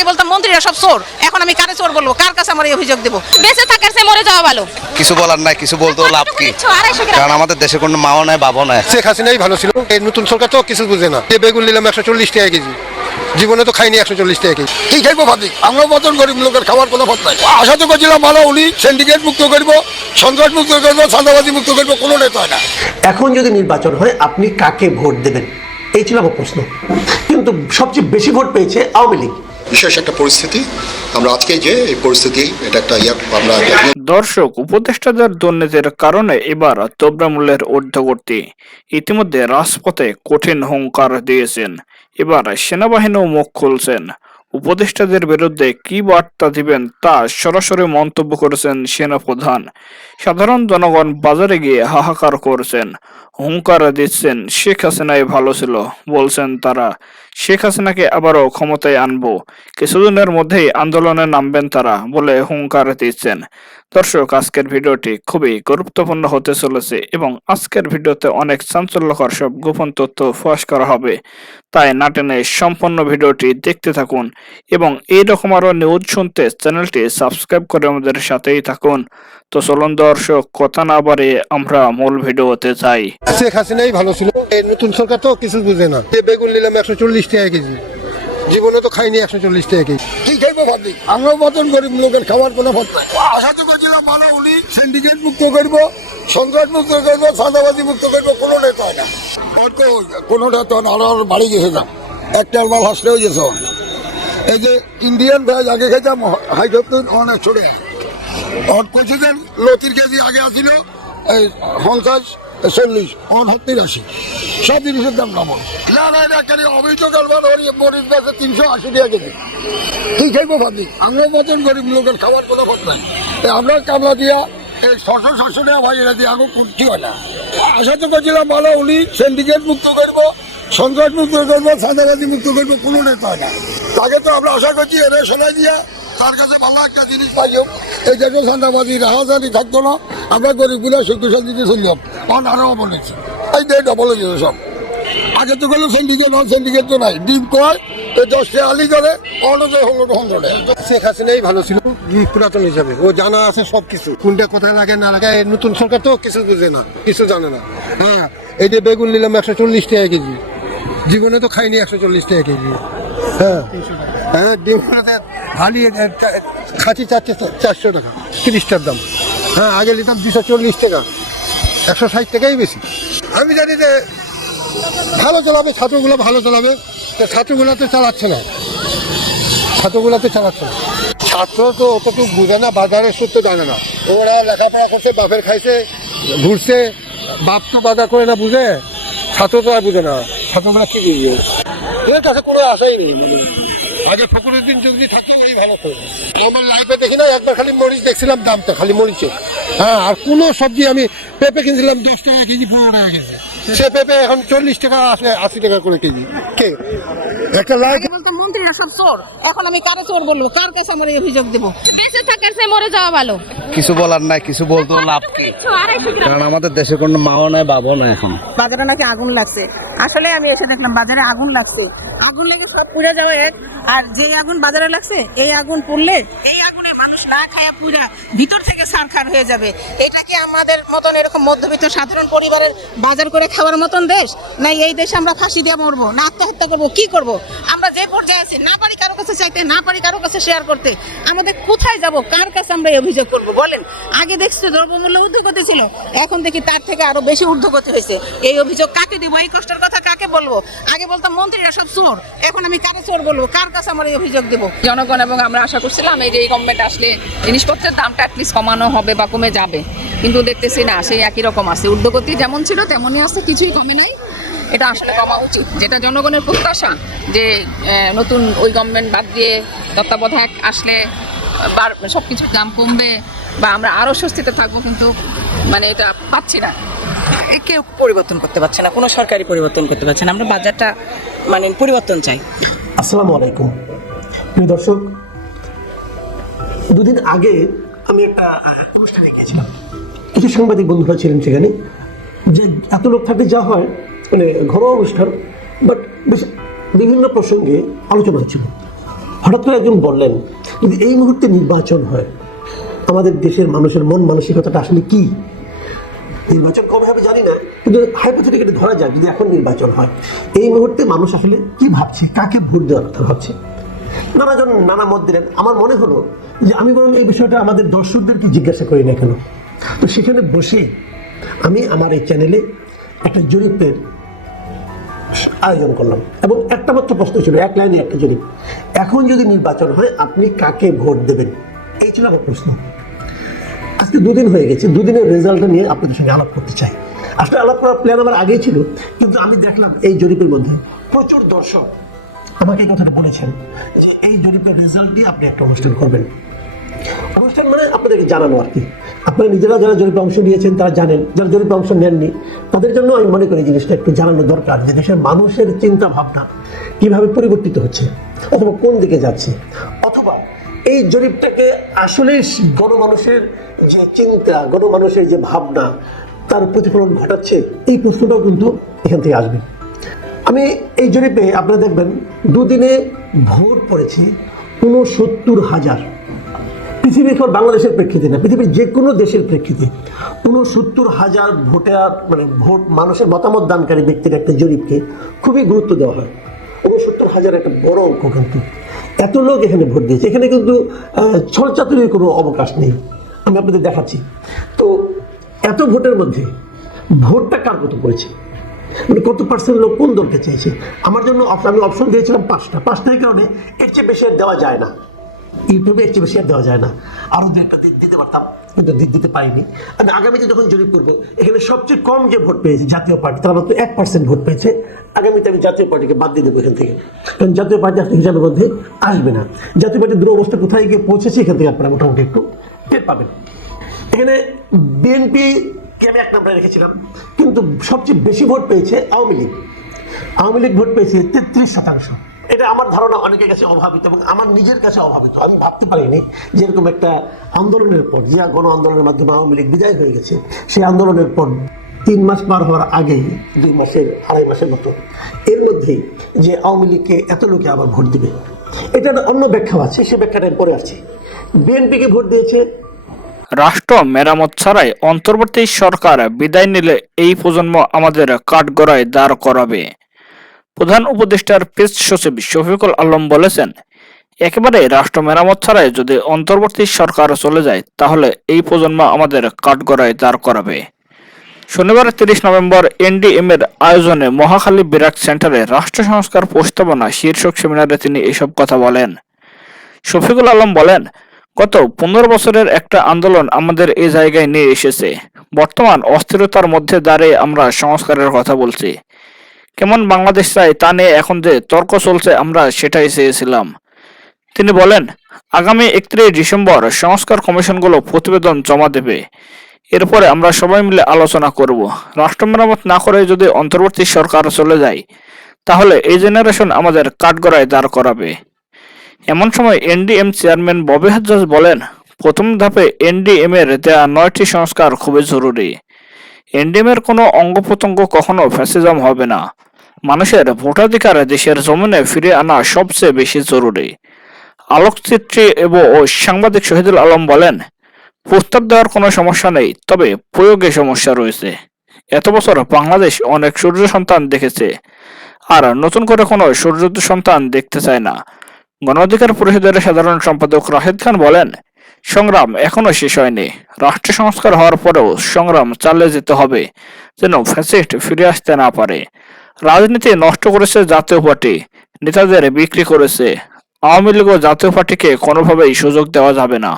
আগে বলতাম মন্ত্রীরা সব চোর, এখন আমি কারে চোর বলবো, কার কাছে আমার এই অভিযোগ দেবো? বেঁচে থাকার চেয়ে মরে যাওয়া ভালো। কিছু বলার নাই, কিছু বলতেও লাভ কি, কারণ আমাদের দেশে কোনো মাও নাই বাবাও নাই। শেখ হাসিনাই ভালো ছিল, এই নতুন সরকার তো কিছু বুঝে না। বেগুন নিলাম 140 টাকা কেজি, জীবনে তো খাইনি 140 টাকা কেজি। কি খাইবো ভাবি, আমরা মতন গরিব লোকের খাওয়ার কোনো পথ নাই। আশা তো করছিলাম ভালো উনি সিন্ডিকেট মুক্ত করবো, সন্ত্রাস মুক্ত করবো, চাঁদাবাজি মুক্ত করবো, কোনো নেতা হয় না। এখন যদি নির্বাচন হয় আপনি কাকে ভোট দেবেন, এই ছিল আমার প্রশ্ন। কিন্তু সবচেয়ে বেশি ভোট পেয়েছে আওয়ামী লীগ। বিশেষ একটা পরিস্থিতি, আমরা আজকে যে এই পরিস্থিতি, এটা একটা আমরা দর্শক, উপদেষ্টাদের দুর্নীতির কারণে এবার দ্রব্যমূল্যের ঊর্ধ্বগতি। ইতিমধ্যে রাজপথে কঠিন হুঙ্কার দিয়েছেন, এবার সেনাবাহিনীও মুখ খুলছেন। উপদেষ্টাদের বিরুদ্ধে কি বার্তা দিবেন তা সরাসরি মন্তব্য করেছেন সেনাপ্রধান। সাধারণ জনগণ বাজারে গিয়ে হাহাকার করছেন, হুঙ্কার দিচ্ছেন শেখ হাসিনাই ভালো ছিল, বলছেন তারা শেখ হাসিনাকে আবারও ক্ষমতায় আনবো, কিছুদিনের মধ্যেই আন্দোলনে নামবেন তারা বলে হুঙ্কার দিচ্ছেন। দর্শক, আজকের ভিডিওটি খুবই গুরুত্বপূর্ণ হতে চলেছে এবং আজকের ভিডিওতে অনেক চাঞ্চল্যকর সব গোপন তথ্য ফাঁস করা হবে, তাই না টেনে সম্পূর্ণ ভিডিওটি দেখতে থাকুন এবং এইরকম আরো নিউজ শুনতে চ্যানেলটি সাবস্ক্রাইব করে আমাদের সাথেই থাকুন। তো চলুন দর্শক, কথা না বাড়িয়ে আমরা মূল ভিডিওতে যাই। শেখ হাসিনাই ভালো ছিল, এই নতুন সরকার তো কিছু বুঝে না। বেগুন নিলাম 140 টাকা কেজি, জীবনে তো খাইনি 140 টাকা কেজি। কি খাইবো ভাবি, আমরা মতন গরিব লোকের খাওয়ার কোনো পথ নাই। আশা তো করছিলাম ভালো উনি সিন্ডিকেট মুক্ত করবো, সন্ত্রাস মুক্ত করবো, চাঁদাবাজি মুক্ত করবো, কোনো নেতা হয় না। কোনো নেতা আর বাড়ি গেছে না, একটার মাল হাসলেও গেছে। এই যে ইন্ডিয়ান ভেজ আগে খেতাম হাইড্রোপ্লেন অনেক ছড়ে কইছে যে লতির কেজি আগে আসছিল এই 50-40, 80 সব জিনিসের দাম নামো না না এটা একটা অভিযোগ মরিচ বেছে 380 টাকা কেজি। কি খাইবো ভাবি, আমরা মতন গরিব লোকের খাওয়ার কোনো পথ নাই। আমরা কামলা দিয়া এই 600-700 টাকা ভাই এটা দিয়ে আগে কুর্তি হয় না। আশা তো করছিলাম ভালো উনি সিন্ডিকেট মুক্ত করবো, সন্ত্রাস মুক্ত করবো, চাঁদাবাজি মুক্ত করবো, কোনো নেতা হয় না। তাকে তো আমরা আশা করছি এরা শোনাই দিয়া তার কাছে ভালো একটা জিনিস পাইও, এই জাতীয় চাঁদাবাজি রাহাজানি থাকতো না, আমরা গরিবগুলো সুখ শান্তিতে চললাম। তখন আরও বলেছি এই যে ডবল হয়ে যেত সব। আগে তো গেলো সিন্ডিকেট, সিন্ডিকেট তো নাই, ডিম কয় 10 টাকা আলি করে অনুযায়ী হলো 100 টাকা। শেখ হাসিনাই ভালো ছিল পুরাতন হিসাবে, ও জানা আছে সবকিছু, কোনটা কোথায় লাগে না লাগে। এই নতুন সরকার তো কিছু বুঝে না, কিছু জানে না। হ্যাঁ, এই যে বেগুন নিলাম 140 টাকা কেজি, জীবনে তো খাইনি 140 টাকা কেজি। হ্যাঁ হ্যাঁ, ডিম ভালি খাঁচি 400 টাকা, 30টার দাম। হ্যাঁ, আগে নিতাম 240 টাকা, 160 টাকাই বেশি। আমি জানি যে ভালো চালাবে, ছাত্রগুলো ভালো চালাবে, তো ছাত্রগুলো তো চালাচ্ছে না, ছাত্রগুলো তো চালাচ্ছে না। ছাত্র তো অতটুকু বুঝে না, বাজারের সূত্র জানে না। ওরা লেখাপড়া করছে, বাপের খাইছে, ঘুরছে, বাপ তো বাজার করে না বুঝে, ছাত্র তো আর বুঝে না। ছাত্রগুলো কি বুঝবে, এর কাছে কোনো আশাই নেই। আগে ফখরুদ্দিন চৌধুরী থাকতো ভাই ভালো করবে। আমার লাইফে দেখি না, একবার খালি মরিচ দেখছিলাম দামটা, খালি মরিচে। হ্যাঁ, আর কোনো সবজি আমি পেঁপে কিনছিলাম 10 টাকা কেজি, 15 টাকা কেজি। সে পেঁপে এখন 40 টাকা আসলে 80 টাকা করে কেজি। কে একটা লাইফ বলতাম মন্ত্রীরা সব চোর, এখন আমি কারে চোর বলবো, কার কাছে আমার এই অভিযোগ দেবো? বেঁচে থাকার চেয়ে মরে যাওয়া ভালো। কিছু বলার নাই, কিছু বলতেও লাভ কি, কারণ আমাদের দেশে কোনো মাও নাই বাবাও নাই। এখন বাজারে নাকি আগুন লাগছে, আসলে আমি এসে দেখলাম বাজারে আগুন লাগছে। আগুন লেগে সব পুড়ে যাওয়া এক, আর যে আগুন বাজারে লাগছে এই আগুন পুড়লে এই আগুনে মানুষ না খায়া পুরা ভিতর থেকে ছারখার হয়ে যাবে। এটা কি আমাদের মতন এরকম মধ্যবিত্ত সাধারণ পরিবারের বাজার করে খাওয়ার মতন দেশ? না এই দেশে আমরা ফাঁসি দিয়ে মরবো, না আত্মহত্যা করবো, কি করব? আমরা যে পর্যায়ে আছি, না পারি কারো কাছে চাইতে, না পারি কারো কাছে শেয়ার করতে, আমাদের কোথায় যাব, কার কাছে আমরা এই অভিযোগ করবো বলেন? আগে দেখছি দ্রব্যমূল্য ঊর্ধ্বগতি ছিল, এখন দেখি তার থেকে আরো বেশি ঊর্ধ্বগতি হয়েছে। এই অভিযোগ কাকে দিব, এই কষ্টের কথা কাকে বলবো? আগে বলতাম মন্ত্রীরা সব চোর, এখন আমি কারে চোর বলবো, কার কাছে আমার এই অভিযোগ দেবো? জনগণ এবং আমরা আশা করছিলাম এই যে এই গভর্নমেন্ট আসলে জিনিসপত্রের দামটা অ্যাটলিস্ট কমানো হবে বা কমে যাবে, কিন্তু দেখতেছি না, সেই একই রকম আছে। ঊর্ধ্বগতি যেমন ছিল তেমনই আছে, কিছুই কমে নাই। এটা আসলে কমা উচিত, যেটা জনগণের প্রত্যাশা, যে নতুন ওই গভর্নমেন্ট বাদ দিয়ে তত্ত্বাবধায়ক আসলে সব কিছুর দাম কমবে বা আমরা আরও স্বস্তিতে থাকবো, কিন্তু মানে এটা পাচ্ছি না। কেউ পরিবর্তন করতে পারছে না, কোনো সরকারি পরিবর্তন করতে পারছে না। আমরা বাজারটা মানে পরিবর্তন চাই। আসসালামু আলাইকুম প্রিয় দর্শক, দুদিন আগে আমি একটা অনুষ্ঠানে গিয়েছিলাম, কিছু সাংবাদিক বন্ধুরা ছিলেন সেখানে। যে এত লোক থাকলে যা হয়, মানে ঘরোয়া অনুষ্ঠান, বাট বেশ বিভিন্ন প্রসঙ্গে আলোচনা হচ্ছিল। হঠাৎ করে একজন বললেন যদি এই মুহূর্তে নির্বাচন হয় আমাদের দেশের মানুষের মন মানসিকতাটা আসলে কি? নির্বাচন কবে হবে জানি না, কিন্তু হাইপোথেটিক্যালি ধরা যায় যদি এখন নির্বাচন হয়, এই মুহূর্তে মানুষ আসলে কি ভাবছে, কাকে ভোট দেওয়ার কথা ভাবছে। নানাজন নানা মত দিলেন। আমার মনে হলো যে আমি বরং এই বিষয়টা আমাদের দর্শকদেরকে জিজ্ঞাসা করি না কেন। তো সেখানে বসে আমি আমার এই চ্যানেলে একটা জরিপের আয়োজন করলাম এবং একটা মাত্র প্রশ্ন ছিল, এক লাইনে একটা জরিপ, এখন যদি নির্বাচন হয় আপনি কাকে ভোট দেবেন, এই ছিল আমার প্রশ্ন। আজকে 2 দিন হয়ে গেছে, 2 দিনের রেজাল্টটা নিয়ে আপনাদের সঙ্গে আলাপ করতে চাই। আসলে আলাপ করার প্ল্যান আমার আগেই ছিল, কিন্তু আমি দেখলাম এই জরিপের মধ্যে প্রচুর দর্শক আমাকে এই কথাটা বলেছেন যে এই জরিপের রেজাল্ট দিয়ে আপনি একটা অনুষ্ঠান করবেন। অনুষ্ঠান মানে আপনাদেরকে জানানো আর কি। আপনারা নিজেরা যারা জরিপে অংশ নিয়েছেন তারা জানেন, যারা জরিপে অংশ নেননি তাদের জন্য আমি মনে করি জিনিসটা একটু জানানো দরকার যে দেশের মানুষের চিন্তা ভাবনা কিভাবে পরিবর্তিত হচ্ছে অথবা কোন দিকে যাচ্ছে, অথবা এই জরিপটাকে আসলে গণমানুষের যে চিন্তা, গণমানুষের যে ভাবনা তার প্রতিফলন ঘটাচ্ছে, এই প্রশ্নটাও কিন্তু এখান থেকে আসবে। আমি এই জরিপে আপনারা দেখবেন 2 দিনে ভোট পড়েছে 69,000। পৃথিবীর কেবল বাংলাদেশের প্রেক্ষিতে না, পৃথিবীর যে কোনো দেশের প্রেক্ষিতে 69,000 ভোটার মানে ভোট মানুষের মতামত দানকারী ব্যক্তির একটা জরিপকে খুবই গুরুত্ব দেওয়া হয়। 69,000 একটা বড় অঙ্ক, কিন্তু এত লোক এখানে ভোট দিয়েছে, এখানে কিন্তু ছলচাতুরির কোনো অবকাশ নেই। আমি আপনাদের দেখাচ্ছি। তো এত ভোটের মধ্যে ভোটটা কার কত পড়েছে, মানে কত পার্সেন্ট লোক কোন দলকে চেয়েছে। আমার জন্য আমি অপশন দিয়েছিলাম 5টা। এই কারণে এর চেয়ে বেশি আর দেওয়া যায় না, ইউটিউবে এর চেয়ে বেশি আর দেওয়া যায় না। আরও 2-একটা দিতে পারতাম, কিন্তু দিতে পারিনি। আমি আগামীতে যখন জরিপ করবো এখানে সবচেয়ে কম যে ভোট পেয়েছে জাতীয় পার্টি, তারা মাত্র 1% ভোট পেয়েছে। আগামীতে আমি জাতীয় পার্টিকে বাদ দিয়ে দেবো এখান থেকে, কারণ জাতীয় পার্টি আসলে হিসাবের মধ্যে আসবে না। জাতীয় পার্টির দুরবস্থা কোথায় গিয়ে পৌঁছেছে এখান থেকে আপনারা মোটামুটি একটু টের পাবেন। এখানে বিএনপি আমি 1 নম্বরে রেখেছিলাম, কিন্তু সবচেয়ে বেশি ভোট পেয়েছে আওয়ামী লীগ। আওয়ামী লীগ ভোট পেয়েছে 33%। এটা আমার ধারণা অনেকের কাছে অভাবিত এবং আমার নিজের কাছে অভাবিত। আমি ভাবতে পারিনি যে এরকম একটা আন্দোলনের পর, জিয়া গণ আন্দোলনের মাধ্যমে আওয়ামী লীগ বিদায় হয়ে গেছে, সেই আন্দোলনের পর 3 মাস পার হওয়ার আগেই 2 মাসের মতো এর মধ্যেই যে আওয়ামী লীগকে এত লোকে আবার ভোট দিবে, এটা অন্য ব্যাখ্যাও আছে, সে ব্যাখ্যাটা পরে আসছে। বিএনপিকে ভোট দিয়েছে। রাষ্ট্র মেরামত ছাড়াই অন্তর্বর্তী সরকার বিদায় নিলে এই প্রজন্ম আমাদের কাঠগড়ায় দাঁড় করাবে। প্রধান উপদেষ্টার প্রেস সচিব শফিকুল আলম বলেছেন, একেবারে রাষ্ট্র মেরামত ছাড়াই যদি অন্তর্বর্তী সরকার চলে যায় তাহলে এই প্রজন্ম আমাদের কাঠগড়ায় দাঁড় করাবে। শনিবার 30 নভেম্বর এনডিএম এর আয়োজনে মহাখালী ব্র্যাক সেন্টারে রাষ্ট্র সংস্কার প্রস্তাবনা শীর্ষক সেমিনারে তিনি এসব কথা বলেন। শফিকুল আলম বলেন, গত 15 বছরের একটা আন্দোলন আমাদের এই জায়গায় নিয়ে এসেছে। বর্তমান অস্থিরতার মধ্যে দাঁড়িয়ে আমরা সংস্কারের কথা বলছি। কেমন বাংলাদেশ চাই তা নিয়ে এখন যে তর্ক চলছে আমরা সেটাই চেয়েছিলাম। তিনি বলেন, আগামী 31 ডিসেম্বর সংস্কার কমিশনগুলো প্রতিবেদন জমা দেবে। এরপরে আমরা সবাই মিলে আলোচনা করব। রাষ্ট্র মেরামত না করে যদি অন্তর্বর্তী সরকার চলে যায় তাহলে এই জেনারেশন আমাদের কাঠগড়ায় দাঁড় করাবে। এমন সময় এনডিএম চেয়ারম্যান ববি হাজ্জাজ বলেন, প্রথম ধাপে এনডিএম এর দেয়া 9টি সংস্কার খুবই জরুরি। এনডিএম এর কোনো অঙ্গ প্রত্যঙ্গ কখনো ফ্যাসিজম হবে না। মানুষের ভোটাধিকার দেশের জমিনে ফিরে আনা সবচেয়ে বেশি জরুরি। আলোকচিত্রী এবং সাংবাদিক শহীদুল আলম বলেন, প্রস্তাব দেওয়ার কোনো সমস্যা নেই, তবে প্রয়োগে সমস্যা রয়েছে। এত বছর বাংলাদেশ অনেক সূর্য সন্তান দেখেছে, আর নতুন করে কোনো সূর্য সন্তান দেখতে চায় না। গণ অধিকার পরিষদের সাধারণ সম্পাদক রাহেদ খান বলেন, সংগ্রাম এখনো শেষ হয়নি। রাষ্ট্র সংস্কার হওয়ার পরেও সংগ্রাম চালিয়ে যেতে হবে যেন ফ্যাসিস্ট ফিরে আসতে না পারে। রাজনীতি নষ্ট করেছে জাতীয় পার্টি, নেতাদের বিক্রি করেছে। আওয়ামী লীগ ও জাতীয় পার্টিকে কোনোভাবেই সুযোগ দেওয়া যাবে না।